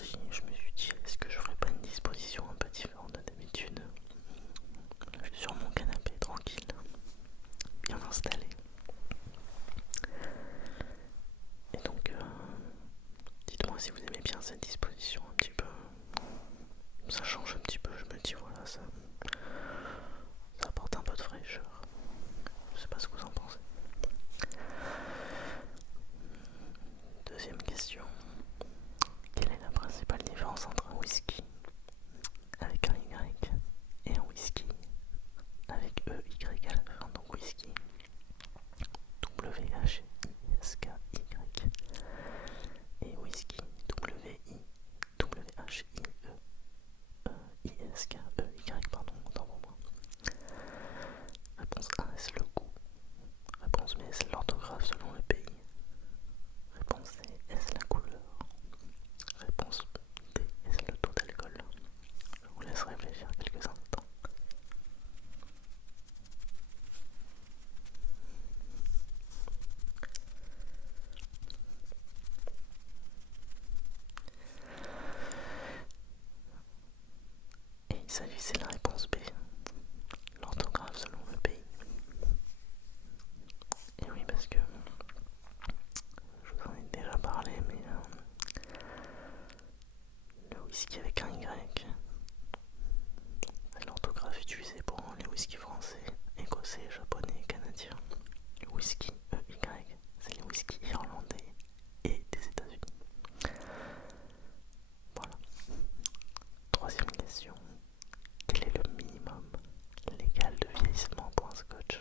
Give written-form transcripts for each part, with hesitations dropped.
aussi, je me suis dit, est-ce que je ferais pas une disposition un peu différente de d'habitude? Je suis sur mon canapé tranquille, bien installé. Et donc, dites-moi si vous aimez bien cette disposition un petit peu. Ça change un petit peu, je me dis voilà, ça apporte un peu de fraîcheur. Je sais pas ce que vous en pensez. Deuxième question. Quelle est la principale différence entre un whisky avec un Y et un whisky avec EY à la fin? Donc whisky W-H-I-S-K-Y et whisky W-I-W-H-I-E-I-S-K-E-Y, pardon, autant pour moi. Réponse A, est-ce le goût? Réponse B, est-ce l'orthographe selon le pays? Réponse C, est-ce la couleur? Réponse D, est-ce le taux d'alcool? Je vous laisse réfléchir quelques instants. Et il s'agissait de la réponse B, l'orthographe selon le pays. Et oui, parce que je vous en ai déjà parlé, mais le whisky avec un Y, c'est l'orthographe utilisée pour les whiskies français, écossais, japonais et canadiens. Le whisky EY, c'est les whiskies irlandais et des États-Unis. Voilà. Troisième question. Quel est le minimum légal de vieillissement pour un scotch?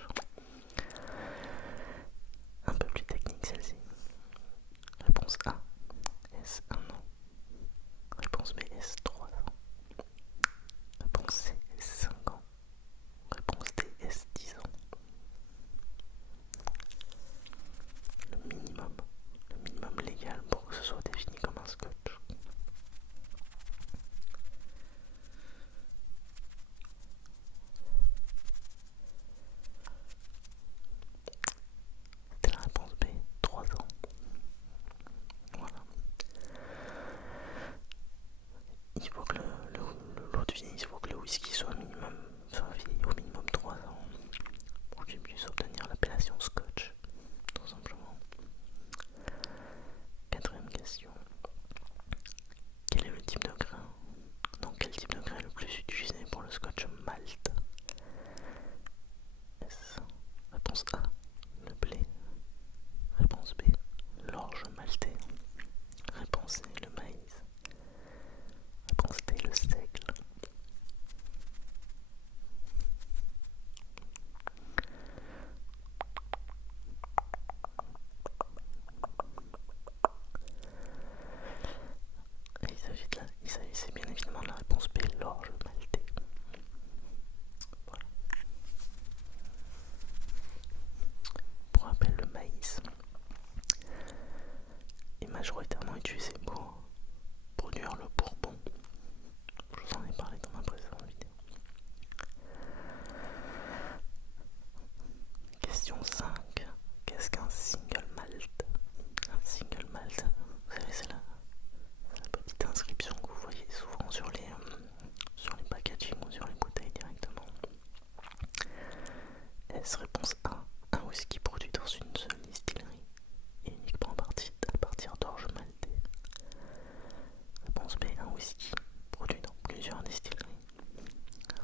Un peu plus technique celle-ci. Réponse A, est-ce 1 an? Réponse B, est-ce 3 ans? Réponse C, est-ce 5 ans? Réponse D, est-ce 10 ans? Le minimum légal pour que ce soit défini comme un scotch. C'était la réponse B, 3 ans. Voilà. Il faut que l'eau de vie, il faut que le whisky soit vieilli au minimum 3 ans pour qu'il puisse obtenir l'appellation scotch, tout simplement. Quatrième question. Quel est le type de grain? Donc quel type de grain est le plus utilisé pour le scotch malt? S. Réponse A, le blé. Réponse B, l'orge maltais. Réponse C, le maïs. Réponse D, le seigle. Et il s'agissait bien évidemment de la réponse B, l'orge maltais. Voilà. Pour rappel, le maïs est majoritairement utilisé pour produire le bourbon. Je vous en ai parlé dans ma précédente vidéo. Question 5. Qu'est-ce qu'un single malt? Un single malt, vous savez, c'est la petite inscription que vous voyez souvent sur les packaging ou sur les bouteilles directement. Est-ce réponse A, un whisky produit dans une seule distillerie et uniquement à partir d'orge maltais? Réponse B, un whisky produit dans plusieurs distilleries.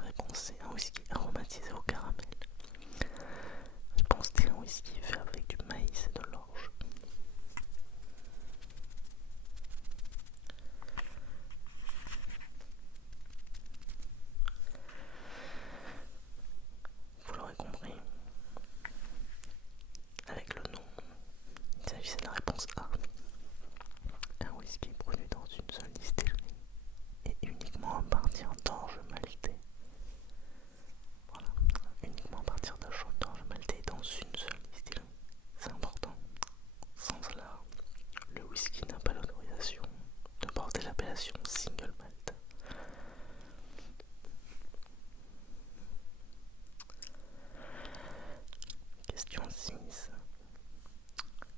Réponse C, un whisky aromatisé au caramel. Réponse D, un whisky fait avec du maïs et de l'orge. Vous l'aurez compris, avec le nom, il s'agissait de la réponse A. Un whisky produit dans une seule distillerie et uniquement à partir d'orge maltais. Voilà, uniquement à partir d'orge maltais dans une seule distillerie. C'est important. Sans cela, le whisky n'a pas l'autorisation de porter l'appellation single malt. Question 6.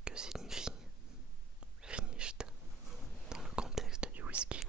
Que signifie finished dans le contexte du whisky?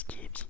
whisky est